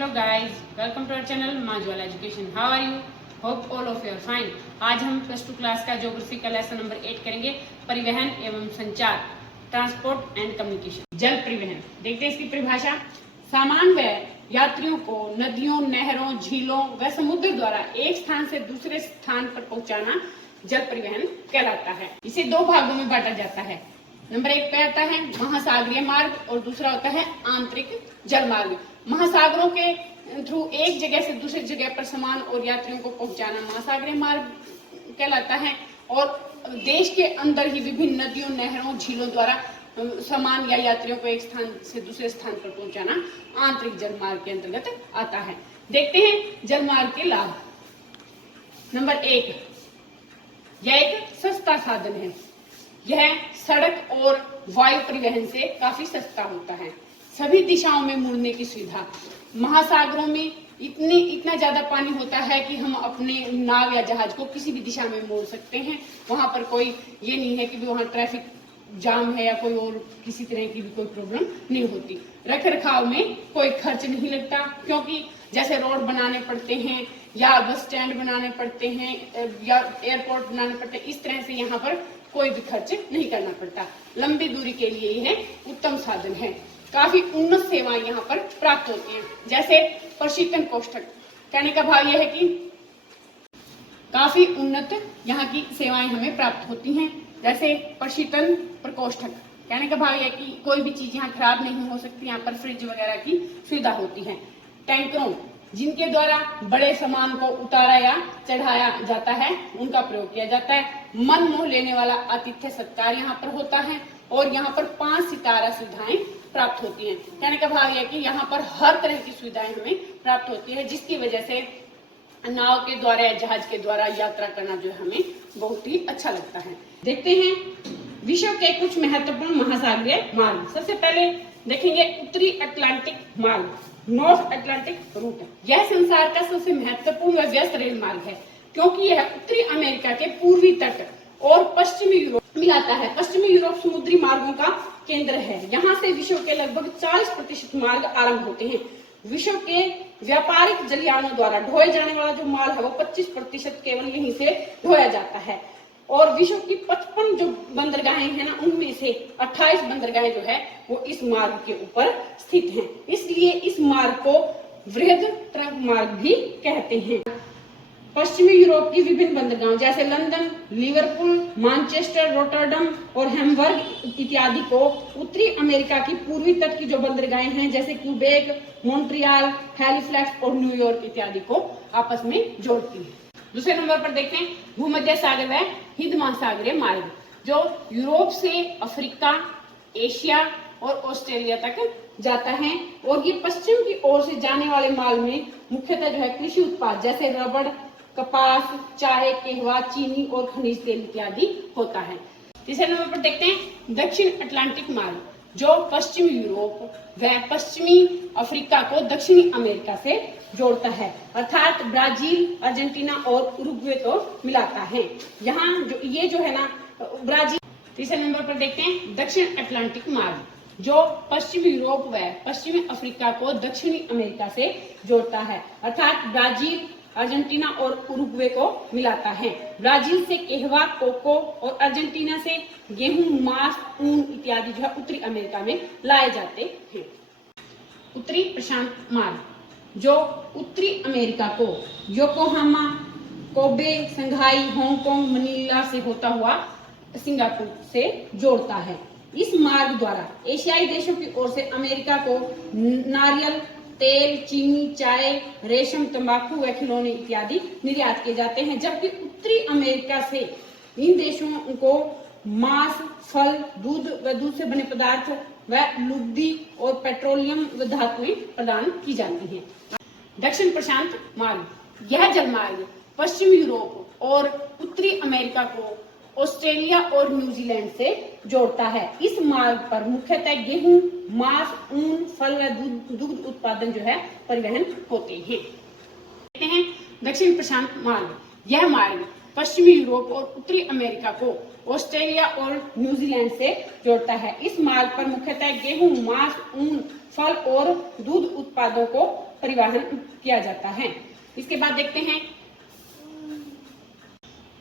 Hello guys, welcome to our channel Majwala Education. How are you? Hope all of you are fine. आज हम plus 2 class का geography का lesson number 8 करेंगे, परिवहन एवं संचार, ट्रांसपोर्ट एंड कम्युनिकेशन। जल परिवहन, देखते हैं इसकी परिभाषा। सामान व यात्रियों को नदियों, नहरों, झीलों व समुद्र द्वारा एक स्थान से दूसरे स्थान पर पहुंचाना जल परिवहन कहलाता है। इसे दो भागों में बांटा जाता है। नंबर 1 पे आता है महासागरीय मार्ग और दूसरा होता है आंतरिक जल मार्ग। महासागरों के थ्रू एक जगह से दूसरी जगह पर सामान और यात्रियों को पहुंचाना महासागरीय मार्ग कहलाता है, और देश के अंदर ही विभिन्न नदियों, नहरों, झीलों द्वारा सामान या यात्रियों को एक स्थान से दूसरे स्थान पर पहुंचाना आंतरिक जल मार्ग के अंतर्गत आता है। देखते हैं जल मार्ग के लाभ। नंबर 1, यह एक सस्ता साधन है। यह सड़क और वायु परिवहन से काफी सस्ता होता है। सभी दिशाओं में मुड़ने की सुविधा। महासागरों में इतना ज्यादा पानी होता है कि हम अपने नाव या जहाज को किसी भी दिशा में मोड़ सकते हैं। वहां पर कोई ये नहीं है कि वहां ट्रैफिक जाम है या कोई और किसी तरह की भी कोई प्रॉब्लम नहीं होती। रख रखाव में कोई खर्च नहीं लगता, क्योंकि जैसे रोड बनाने पड़ते हैं या बस स्टैंड बनाने पड़ते हैं या एयरपोर्ट बनाने पड़ते हैं, इस तरह से यहाँ पर कोई भी खर्च नहीं करना पड़ता। लंबी दूरी के लिए यह उत्तम साधन है। काफी उन्नत सेवाएं यहाँ पर प्राप्त होती हैं, जैसे प्रशीतन कोष्ठक। कहने का भाव यह है कि काफी उन्नत यहाँ की सेवाएं हमें प्राप्त होती हैं, जैसे प्रशीतन प्रकोष्ठक। कहने का भाव यह है कि कोई भी चीज यहाँ खराब नहीं हो सकती। यहाँ पर फ्रिज वगैरह की सुविधा होती है। टैंकरों, जिनके द्वारा बड़े सामान को उतारा या चढ़ाया जाता है, उनका प्रयोग किया जाता है। मन मोह लेने वाला आतिथ्य सत्कार यहाँ पर होता है, और यहाँ पर 5 सितारा सुविधाएं प्राप्त होती हैं। कहने का भाव यह है कि यहाँ पर हर तरह की सुविधाएं हमें प्राप्त होती है, जिसकी वजह से नाव के द्वारा या जहाज के द्वारा यात्रा करना जो है हमें बहुत ही अच्छा लगता है। देखते हैं विश्व के कुछ महत्वपूर्ण महासागरीय मार्ग। सबसे पहले देखेंगे उत्तरी अटलांटिक मार्ग, नॉर्थ अटलांटिक रूट। यह संसार का सबसे महत्वपूर्ण व व्यस्त रेल मार्ग है, क्योंकि यह उत्तरी अमेरिका के पूर्वी तट और पश्चिमी यूरोप मिलाता है। पश्चिमी यूरोप समुद्री मार्गों का केंद्र है। यहाँ से विश्व के लगभग 40% मार्ग आरंभ होते हैं। विश्व के व्यापारिक जलयानों द्वारा ढोए जाने वाला जो माल है वो 25% केवल यहीं से ढोया जाता है, और विश्व की 55 जो बंदरगाहें हैं ना, उनमें से 28 बंदरगाहें जो है वो इस मार्ग के ऊपर स्थित हैं। इसलिए इस मार्ग को वृहद ट्रंक मार्ग भी कहते हैं। पश्चिमी यूरोप की विभिन्न बंदरगाहों जैसे लंदन, लिवरपूल, मैनचेस्टर, रोटरडम और हैम्बर्ग इत्यादि को उत्तरी अमेरिका की पूर्वी तट की जो बंदरगाहें हैं जैसे क्यूबेक, मॉन्ट्रियल, हैलिफैक्स और न्यूयॉर्क इत्यादि को आपस में जोड़ती है। दूसरे नंबर पर देखते हैं भूमध्य सागर व हिंद महासागरीय मार्ग, जो यूरोप से अफ्रीका, एशिया और ऑस्ट्रेलिया तक जाता है, और ये पश्चिम की ओर से जाने वाले माल में मुख्यतः जो है कृषि उत्पाद जैसे रबड़, कपास, चाय, कहवा, चीनी और खनिज तेल इत्यादि होता है। तीसरे नंबर पर देखते हैं दक्षिण अटलांटिक मार्ग, जो पश्चिमी यूरोप व पश्चिमी अफ्रीका को दक्षिणी अमेरिका से जोड़ता है, अर्थात ब्राजील, अर्जेंटीना और उरुग्वे को मिलाता है। यहाँ ये जो है ना ब्राजील। तीसरे नंबर पर देखते हैं दक्षिण अटलांटिक मार्ग, जो पश्चिमी यूरोप व पश्चिमी अफ्रीका को दक्षिणी अमेरिका से जोड़ता है, अर्थात ब्राजील, अर्जेंटीना और उरुग्वे को मिलाता है। ब्राजील से कहवा, कोको और अर्जेंटीना से गेहूं, मांस, ऊन इत्यादि जो है उत्तरी अमेरिका में लाए जाते हैं। उत्तरी प्रशांत मार्ग, जो उत्तरी अमेरिका को योकोहामा, कोबे, संघाई, हांगकांग, मनीला से होता हुआ सिंगापुर से जोड़ता है। इस मार्ग द्वारा एशियाई देशों की ओर से अमेरिका को नारियल तेल, चीनी, चाय, रेशम, तंबाकू व खिलौने इत्यादि निर्यात किए जाते हैं, जबकि उत्तरी अमेरिका से इन देशों को मांस, फल, दूध व दूध से बने पदार्थ व लुगदी और पेट्रोलियम व धातुएं प्रदान की जाती हैं। दक्षिण प्रशांत मार्ग, यह जल मार्ग पश्चिमी यूरोप और उत्तरी अमेरिका को ऑस्ट्रेलिया और न्यूजीलैंड से जोड़ता है। इस मार्ग पर मुख्यतः गेहूं, मांस, ऊन, फल व दुग्ध उत्पादन जो है परिवहन होते हैं। देखते हैं दक्षिण प्रशांत मार्ग, यह मार्ग पश्चिमी यूरोप और उत्तरी अमेरिका को ऑस्ट्रेलिया और न्यूजीलैंड से जोड़ता है। इस मार्ग पर मुख्यतः गेहूं, मांस, ऊन, फल और दूध उत्पादों को परिवहन किया जाता है। इसके बाद देखते हैं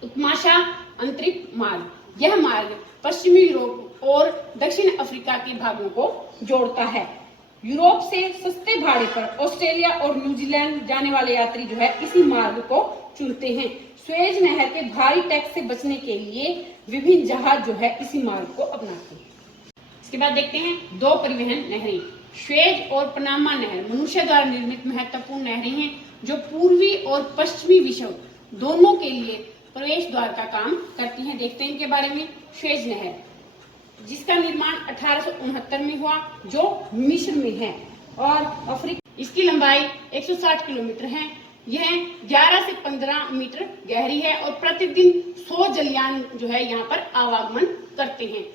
उपमाशा अंतरिक्ष मार्ग। यह मार्ग पश्चिमी यूरोप और दक्षिण अफ्रीका के भागों को जोड़ता है। यूरोप से सस्ते भाड़े पर ऑस्ट्रेलिया और न्यूजीलैंड जाने वाले यात्री जो है इसी मार्ग को चुनते हैं। स्वेज नहर के भारी टैक्स से बचने के लिए विभिन्न जहाज जो है इसी मार्ग को अपनाते हैं। इसके बाद देखते हैं दो परिवहन नहरें। स्वेज और पनामा नहर मनुष्य द्वारा निर्मित महत्वपूर्ण नहरें हैं जो पूर्वी और पश्चिमी विश्व दोनों के लिए प्रवेश द्वार का काम करती हैं। देखते हैं इनके बारे में। स्वेज नहर, जिसका निर्माण 1869 में हुआ, जो मिस्र में है और अफ्रीका। इसकी लंबाई 160 किलोमीटर है। यह 11 से 15 मीटर गहरी है और प्रतिदिन 100 जलयान जो है यहाँ पर आवागमन करते हैं।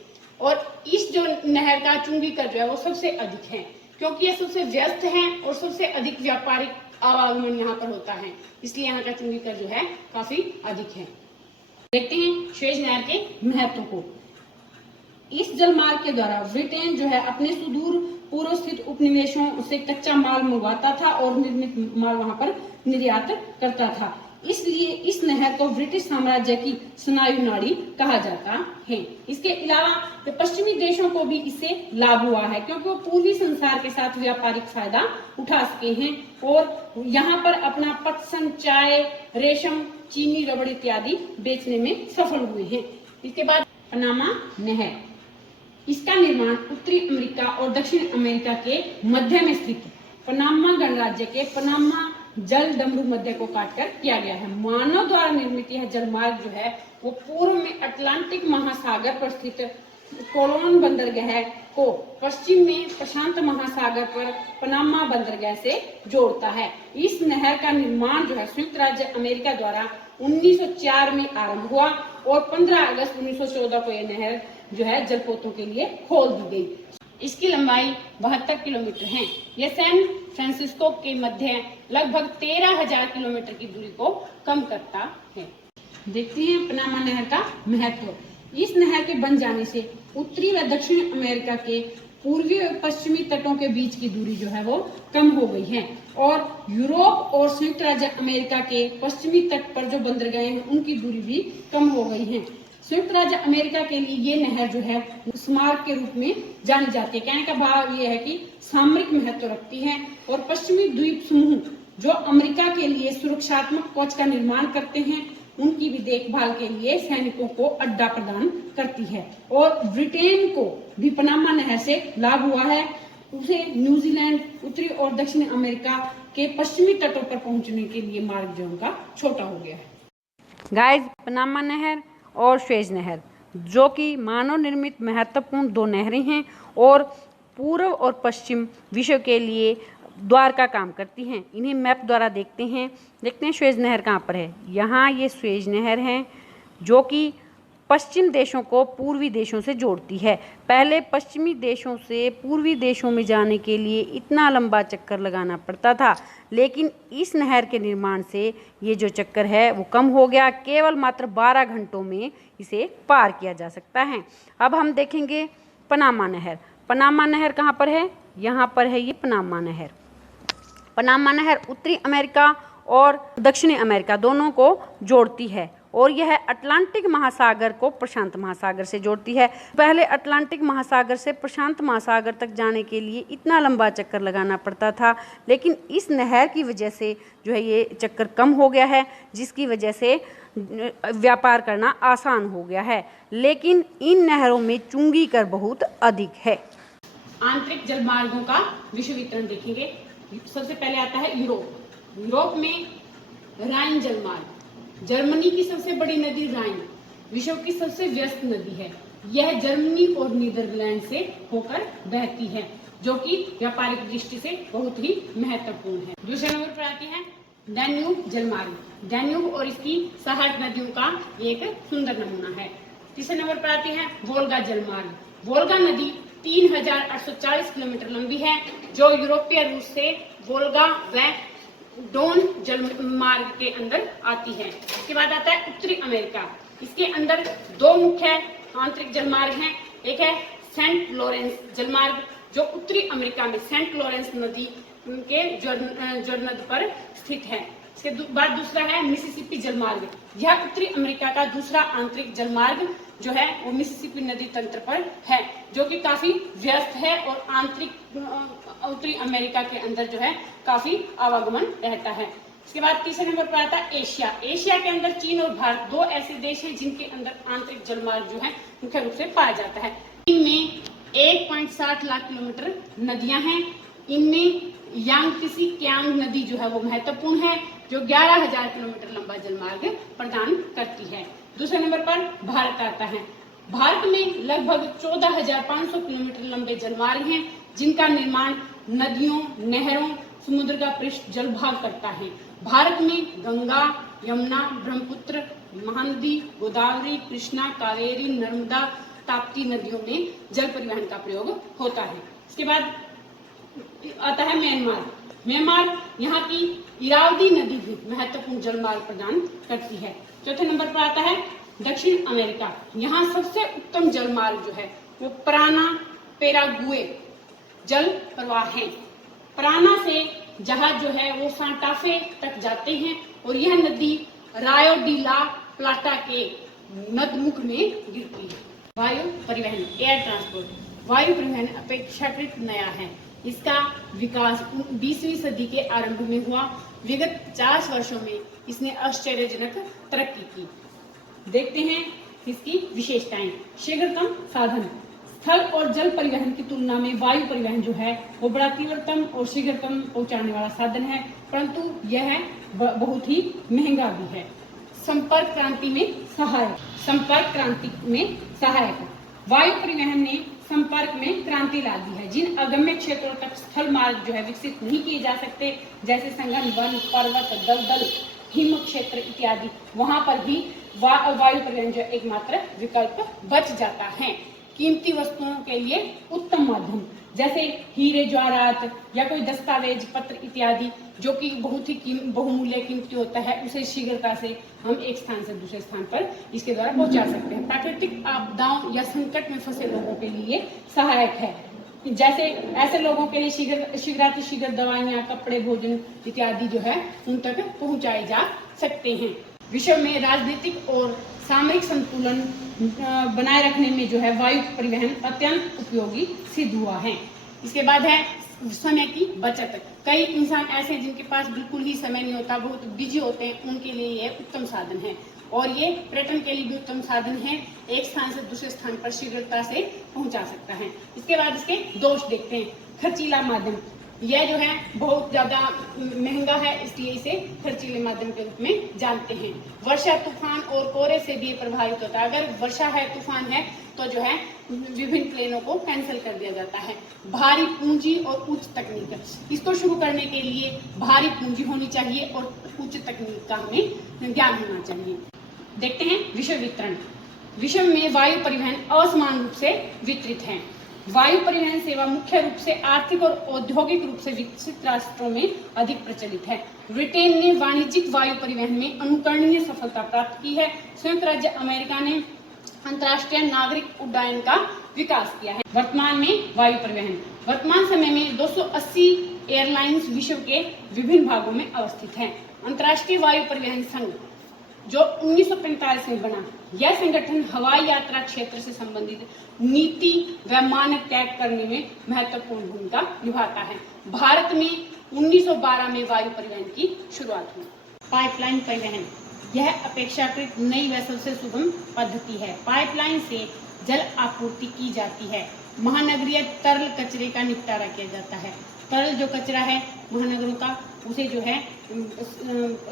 और इस जो नहर का चुंबकीकरण जो है वो सबसे अधिक है, क्योंकि यह सबसे व्यस्त है और सबसे अधिक व्यापारिक आवागमन यहाँ पर होता है, इसलिए यहाँ का चुंबकीकरण जो है काफी अधिक है। देखते हैं स्वेज नहर के महत्व को। इस जलमार्ग के द्वारा ब्रिटेन जो है अपने सुदूर पूर्व स्थित उपनिवेशों से कच्चा माल मंगवाता था और निर्मित माल वहां पर निर्यात करता था। इसलिए इस नहर को ब्रिटिश साम्राज्य की स्नायु नाड़ी कहा जाता है। इसके अलावा पश्चिमी देशों को भी इससे लाभ हुआ है, क्योंकि वो पूर्वी संसार के साथ व्यापारिक फायदा उठा सके हैं और यहाँ पर अपना पटसन, चाय, रेशम, चीनी, रबड़ इत्यादि बेचने में सफल हुए हैं। इसके बाद पनामा नहर। इसका निर्माण उत्तरी अमेरिका और दक्षिण अमेरिका के मध्य में स्थित पनामा गणराज्य के पनामा जल डमरू मध्य को काटकर किया गया है। मानव द्वारा निर्मित यह जलमार्ग जो है वो पूर्व में अटलांटिक महासागर पर स्थित कोलोन बंदरगाह को पश्चिम में प्रशांत महासागर पर पनामा बंदरगाह से जोड़ता है। इस नहर का निर्माण जो है संयुक्त राज्य अमेरिका द्वारा 1904 में आरंभ हुआ और 15 अगस्त 1914 को यह नहर जो है जलपोतों के लिए खोल दी गई। इसकी लंबाई 72 किलोमीटर है। यह सैन फ्रांसिस्को के मध्य लगभग 13,000 किलोमीटर की दूरी को कम करता है। देखते हैं पनामा नहर का महत्व। इस नहर के बन जाने से उत्तरी व दक्षिण अमेरिका के पूर्वी और पश्चिमी तटों के बीच की दूरी जो है वो कम हो गई है और यूरोप और संयुक्त राज्य अमेरिका के पश्चिमी तट पर जो बंदरगाह हैं उनकी दूरी भी कम हो गई है। संयुक्त राज्य अमेरिका के लिए ये नहर जो है स्मारक के रूप में जानी जाती है। कहने का भाव ये है कि सामरिक महत्व रखती है और पश्चिमी द्वीप समूह जो अमेरिका के लिए सुरक्षात्मक कवच का निर्माण करते हैं उनकी भी देखभाल के लिए सैनिकों को अड्डा प्रदान करती है। और ब्रिटेन को भी पनामा नहर से लाभ हुआ है। उसे न्यूजीलैंड, उत्तरी और दक्षिण अमेरिका के पश्चिमी तटों पर पहुंचने के लिए मार्ग जो उनका छोटा हो गया है। गाइस, पनामा नहर और स्वेज नहर जो कि मानव निर्मित महत्वपूर्ण दो नहरें हैं और पूर्व और पश्चिम विश्व के लिए द्वार का काम करती हैं। इन्हें मैप द्वारा देखते हैं स्वेज नहर कहाँ पर है। यहाँ ये स्वेज नहर है जो कि पश्चिम देशों को पूर्वी देशों से जोड़ती है। पहले पश्चिमी देशों से पूर्वी देशों में जाने के लिए इतना लंबा चक्कर लगाना पड़ता था, लेकिन इस नहर के निर्माण से ये जो चक्कर है वो कम हो गया। केवल मात्र 12 घंटों में इसे पार किया जा सकता है। अब हम देखेंगे पनामा नहर। पनामा नहर कहाँ पर है? यहाँ पर है ये पनामा नहर। पनामा नहर उत्तरी अमेरिका और दक्षिणी अमेरिका दोनों को जोड़ती है और यह अटलांटिक महासागर को प्रशांत महासागर से जोड़ती है। पहले अटलांटिक महासागर से प्रशांत महासागर तक जाने के लिए इतना लंबा चक्कर लगाना पड़ता था, लेकिन इस नहर की वजह से जो है ये चक्कर कम हो गया है, जिसकी वजह से व्यापार करना आसान हो गया है। लेकिन इन नहरों में चुंगी कर बहुत अधिक है। आंतरिक जलमार्गों का विश्व वितरण देखेंगे। सबसे पहले आता है यूरोप। यूरोप में राइन जलमार्ग। जर्मनी की सबसे बड़ी नदी राइन विश्व की सबसे व्यस्त नदी है। यह जर्मनी और नीदरलैंड से होकर बहती है, जो कि व्यापारिक दृष्टि से बहुत ही महत्वपूर्ण है। दूसरे नंबर पर आती है डैन्यूब जलमार्ग। डैन्यूब और इसकी सहायक नदियों का एक सुंदर नमूना है। तीसरे नंबर पर आती है वोल्गा जलमार्ग। वोल्गा नदी 3,840 किलोमीटर लंबी है, जो यूरोपीय रूस से वोल्गा व डोन जलमार्ग के अंदर आती है। इसके बाद आता है उत्तरी अमेरिका। इसके अंदर दो मुख्य आंतरिक जलमार्ग हैं। एक है सेंट लॉरेंस जलमार्ग, जो उत्तरी अमेरिका में सेंट लॉरेंस नदी के जोरनद पर स्थित है। इसके बाद दूसरा है मिसिसिपी जलमार्ग। यह उत्तरी अमेरिका का दूसरा आंतरिक जलमार्ग जो है वो मिसिसिपी नदी तंत्र पर है, जो कि काफी व्यस्त है और आंतरिक उत्तरी अमेरिका के अंदर जो है काफी आवागमन रहता है। इसके बाद तीसरे नंबर पर आता है एशिया। एशिया के अंदर चीन और भारत दो ऐसे देश हैं जिनके अंदर आंतरिक जलमार्ग जो है मुख्य रूप से पाया जाता है। इनमें 1.60 लाख किलोमीटर नदियां हैं। इनमें यांगत्से कियांग नदी जो है वो महत्वपूर्ण है, जो 11,000 किलोमीटर लंबा जलमार्ग प्रदान करती है। दूसरे नंबर पर भारत आता है। भारत में लगभग 14,500 किलोमीटर लंबे जलमार्ग हैं, जिनका निर्माण नदियों, नहरों, समुद्र का पृष्ठ जलभाग करता है। भारत में गंगा, यमुना, ब्रह्मपुत्र, महानदी, गोदावरी, कृष्णा, कावेरी, नर्मदा, ताप्ती नदियों में जल परिवहन का प्रयोग होता है। इसके बाद आता है म्यांमार। म्यांमार यहाँ की इरावदी नदी भी महत्वपूर्ण जलमार्ग प्रदान करती है। चौथे नंबर पर आता है दक्षिण अमेरिका। यहाँ सबसे उत्तम जलमार्ग जो है वो पराना पेरागुए जल प्रवाह है। पराना से जहाज जो है वो सांटाफे तक जाते हैं और यह नदी रायो डी ला प्लाटा के नदमुख में गिरती है। वायु परिवहन, एयर ट्रांसपोर्ट। वायु परिवहन अपेक्षाकृत नया है। इसका विकास 20वीं सदी के आरंभ में हुआ। विगत 50 वर्षों में इसने आश्चर्यजनक तरक्की की। देखते हैं इसकी विशेषताएं। शीघ्रतम साधन। स्थल और जल परिवहन की तुलना में वायु परिवहन जो है वो बड़ा तीव्रतम और शीघ्रतम पहुंचाने वाला साधन है, परंतु यह बहुत ही महंगा भी है। संपर्क क्रांति में सहायक। संपर्क क्रांति में सहायक। वायु परिवहन ने संपर्क में क्रांति ला दी है। जिन अगम्य क्षेत्रों तक स्थल मार्ग जो है विकसित नहीं किए जा सकते, जैसे संघन वन, पर्वत, दलदल, हिम क्षेत्र इत्यादि, वहां पर भी वायु परिवहन जो एकमात्र विकल्प बच जाता है। कीमती वस्तुओं के लिए उत्तम माध्यम, जैसे हीरे जवाहरात या कोई दस्तावेज पत्र इत्यादि, जो कि बहुत ही बहुमूल्य कीमती होता है, उसे शीघ्रता से हम एक स्थान से दूसरे स्थान पर इसके द्वारा पहुंचा सकते हैं। प्राकृतिक आपदाओं या संकट में फंसे लोगों के लिए सहायक है, जैसे ऐसे लोगों के लिए शीघ्र दवाइयाँ, कपड़े, भोजन इत्यादि जो है उन तक पहुंचाए जा सकते हैं। विश्व में राजनीतिक और सामरिक संतुलन बनाए रखने में जो है वायु परिवहन अत्यंत उपयोगी सिद्ध हुआ है। इसके बाद है समय की बचत। कई इंसान ऐसे हैं जिनके पास बिल्कुल ही समय नहीं होता, बहुत बिजी होते हैं, उनके लिए यह उत्तम साधन है और ये पर्यटन के लिए भी उत्तम साधन है। एक स्थान से दूसरे स्थान पर शीघ्रता से पहुंचा सकता है। इसके बाद इसके दोष देखते हैं। खर्चीला माध्यम, यह जो है बहुत ज्यादा महंगा है, इसलिए इसे खर्चीले माध्यम के रूप में जानते हैं। वर्षा, तूफान और कोहरे से भी प्रभावित होता है। अगर वर्षा है, तूफान है, तो जो है विभिन्न प्लेनों को कैंसिल कर दिया जाता है। भारी पूंजी और उच्च तकनीक, इसको शुरू करने के लिए भारी पूंजी होनी चाहिए और उच्च तकनीक का हमें ज्ञान होना चाहिए। देखते हैं विश्व वितरण। विश्व में वायु परिवहन असमान रूप से वितरित है। वायु परिवहन सेवा मुख्य रूप से आर्थिक और औद्योगिक रूप से विकसित राष्ट्रों में अधिक प्रचलित है। ब्रिटेन ने वाणिज्यिक वायु परिवहन में अनुकरणीय सफलता प्राप्त की है। संयुक्त राज्य अमेरिका ने अंतर्राष्ट्रीय नागरिक उड्डयन का विकास किया है। वर्तमान में वायु परिवहन, वर्तमान समय में 280 एयरलाइंस विश्व के विभिन्न भागों में अवस्थित हैं। अंतर्राष्ट्रीय वायु परिवहन संघ जो 1945 में बना, यह संगठन हवाई यात्रा क्षेत्र से संबंधित नीति व मानक तय करने में महत्वपूर्ण भूमिका निभाता है। भारत में 1912 में वायु परिवहन की शुरुआत हुई। पाइपलाइन परिवहन, यह अपेक्षाकृत नई व सबसे सुगम पद्धति है। पाइपलाइन से जल आपूर्ति की जाती है। महानगरीय तरल कचरे का निपटारा किया जाता है। तरल जो कचरा है महानगरों का, उसे जो है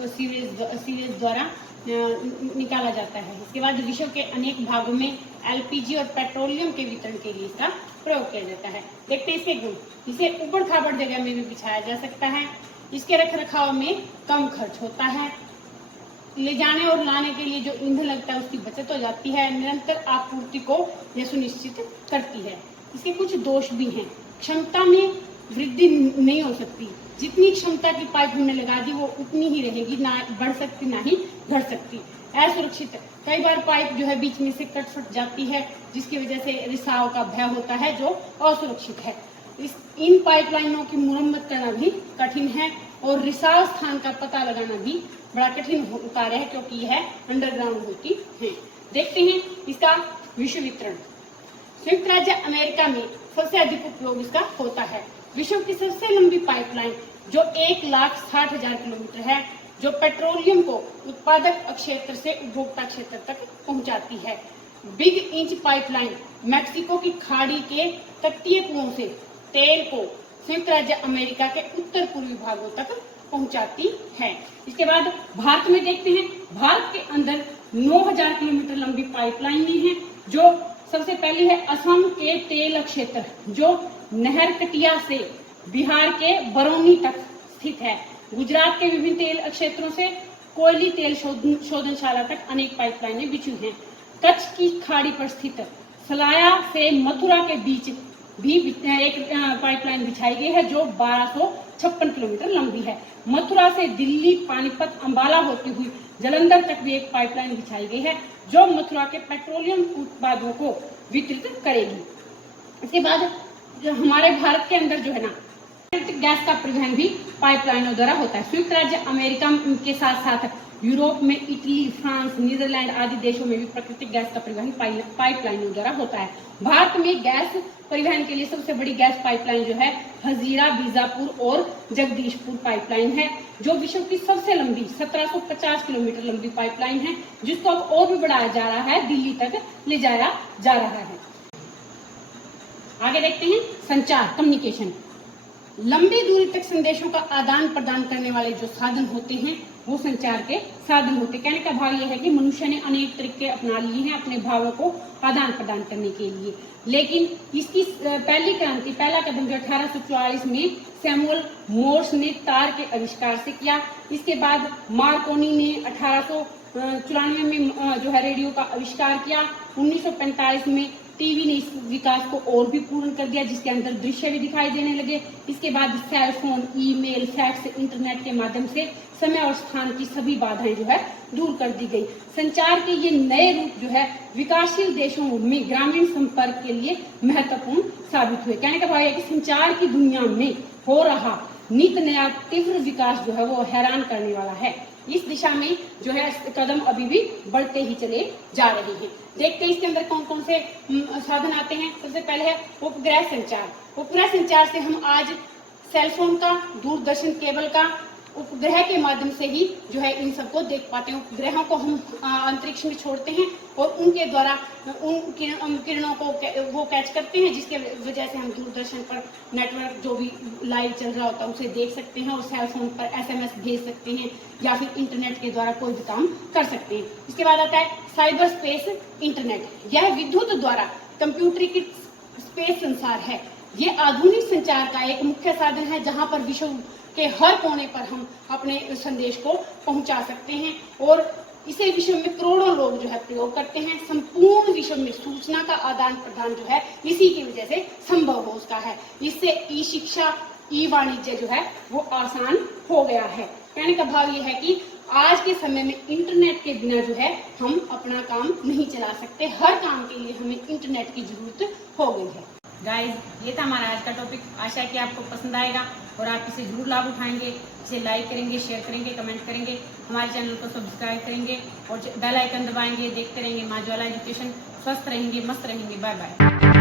सीवेज द्वारा निकाला जाता है। इसके बाद विश्व के अनेक भागों में एलपीजी और पेट्रोलियम के वितरण के लिए इसका प्रयोग किया जाता है। देखते हैं इसके गुण। इसे ऊबड़ खाबड़ जगह में भी बिछाया जा सकता है। इसके रख रखाव में कम खर्च होता है। ले जाने और लाने के लिए जो ईंधन लगता है उसकी बचत हो जाती है। निरंतर आपूर्ति को यह सुनिश्चित करती है। इसके कुछ दोष भी हैं। क्षमता में वृद्धि नहीं हो सकती। जितनी क्षमता की पाइप हमने लगा दी वो उतनी ही रहेगी, ना बढ़ सकती ना ही घट सकती। असुरक्षित, कई बार पाइप जो है बीच में से कट फट जाती है, जिसकी वजह से रिसाव का भय होता है जो असुरक्षित है। इन पाइपलाइनों की मुरम्मत करना भी कठिन है और रिसाव स्थान का पता लगाना भी बड़ा कठिन कार्य है, क्योंकि यह अंडरग्राउंड होती है। देखते हैं इसका विश्व वितरण। संयुक्त राज्य अमेरिका में सबसे अधिक उपयोग इसका होता है। विश्व की सबसे लंबी पाइपलाइन जो 1,60,000 किलोमीटर है, जो पेट्रोलियम को उत्पादक क्षेत्र से उपभोक्ता क्षेत्र तक पहुंचाती है। बिग इंच पाइपलाइन मैक्सिको की खाड़ी के तटीय कुओं से तेल को संयुक्त राज्य अमेरिका के उत्तर पूर्वी भागों तक पहुंचाती है। इसके बाद भारत में देखते हैं। भारत के अंदर 9,000 किलोमीटर लंबी पाइपलाइनें हैं, जो सबसे पहली है असम के तेल क्षेत्र, जो नहर कटिया से बिहार के बरौनी तक स्थित है। गुजरात के विभिन्न तेल क्षेत्रों से कोयली तेल शोधनशाला तक अनेक पाइपलाइनें बिछी हैं। कच्छ की खाड़ी पर स्थित सलाया से मथुरा के बीच भी एक पाइपलाइन बिछाई गई है, जो 1256 किलोमीटर लंबी है। मथुरा से दिल्ली, पानीपत, अंबाला होती हुई जालंधर तक भी एक पाइपलाइन बिछाई गई है, जो मथुरा के पेट्रोलियम उत्पादों को वितरित करेगी। इसके बाद जो हमारे भारत के अंदर जो है ना, गैस का परिवहन भी पाइपलाइनों द्वारा होता है। संयुक्त राज्य अमेरिका के साथ साथ यूरोप में इटली, फ्रांस, नीदरलैंड आदि देशों में भी प्राकृतिक गैस का परिवहन पाइपलाइनों द्वारा होता है। भारत में गैस परिवहन के लिए सबसे बड़ी गैस पाइपलाइन जो है हजीरा, बीजापुर और जगदीशपुर पाइपलाइन है, जो विश्व की सबसे लंबी 1750 किलोमीटर लंबी पाइपलाइन है, जिसको अब और भी बढ़ाया जा रहा है, दिल्ली तक ले जाया जा रहा है। आगे देखते हैं संचार, कम्युनिकेशन। लंबी दूरी तक संदेशों का आदान प्रदान करने वाले जो साधन होते हैं वो संचार के साधन होते हैं। कहने का भाव यह है कि मनुष्य ने अनेक तरीके अपना लिए हैं अपने भावों को आदान प्रदान करने के लिए, लेकिन इसकी पहली क्रांति, पहला कदम जो 1844 में सैमुअल मोर्स ने तार के आविष्कार से किया। इसके बाद मार्कोनी ने 1894 में जो है रेडियो का आविष्कार किया। 1945 में टीवी ने इस विकास को और भी पूर्ण कर दिया, जिसके अंदर दृश्य भी दिखाई देने लगे। इसके बाद cell phone, email, fax, internet के माध्यम से समय और स्थान की सभी बाधाएं जो है दूर कर दी गई। संचार के ये नए रूप जो है विकासशील देशों में ग्रामीण संपर्क के लिए महत्वपूर्ण साबित हुए। कहने का भाव है कि संचार की दुनिया में हो रहा नित नया तीव्र विकास जो है वो हैरान करने वाला है। इस दिशा में जो है कदम अभी भी बढ़ते ही चले जा रहे हैं। देखते हैं इसके अंदर कौन कौन से साधन आते हैं। सबसे पहले है उपग्रह संचार। उपग्रह संचार से हम आज सेलफोन का, दूरदर्शन केबल का, उपग्रह के माध्यम से ही जो है इन सबको देख पाते हैं। उपग्रहों को हम अंतरिक्ष में छोड़ते हैं और उनके द्वारा उन किरणों को वो कैच करते हैं, जिसके वजह से हम दूरदर्शन पर नेटवर्क जो भी लाइव चल रहा होता है उसे देख सकते हैं और सेल फोन पर SMS भेज सकते हैं या फिर इंटरनेट के द्वारा कोई भी काम कर सकते हैं। इसके बाद आता है साइबर स्पेस इंटरनेट। यह विद्युत द्वारा कंप्यूटरीकृत स्पेस संसार है। ये आधुनिक संचार का एक मुख्य साधन है, जहां पर विश्व के हर कोने पर हम अपने संदेश को पहुंचा सकते हैं और इसे विश्व में करोड़ों लोग जो है प्रयोग करते हैं। संपूर्ण विश्व में सूचना का आदान प्रदान जो है इसी की वजह से संभव हो उसका है। इससे ई शिक्षा, ई वाणिज्य जो है वो आसान हो गया है। कहने का भाव ये है कि आज के समय में इंटरनेट के बिना जो है हम अपना काम नहीं चला सकते। हर काम के लिए हमें इंटरनेट की जरूरत हो गई है। गाइज, ये था हमारा आज का टॉपिक। आशा है कि आपको पसंद आएगा और आप इसे जरूर लाभ उठाएंगे। इसे लाइक करेंगे, शेयर करेंगे, कमेंट करेंगे, हमारे चैनल को सब्सक्राइब करेंगे और बेल आइकन दबाएंगे। देखते रहेंगे माँ ज्वाला एजुकेशन। स्वस्थ रहेंगे, मस्त रहेंगे। Bye bye.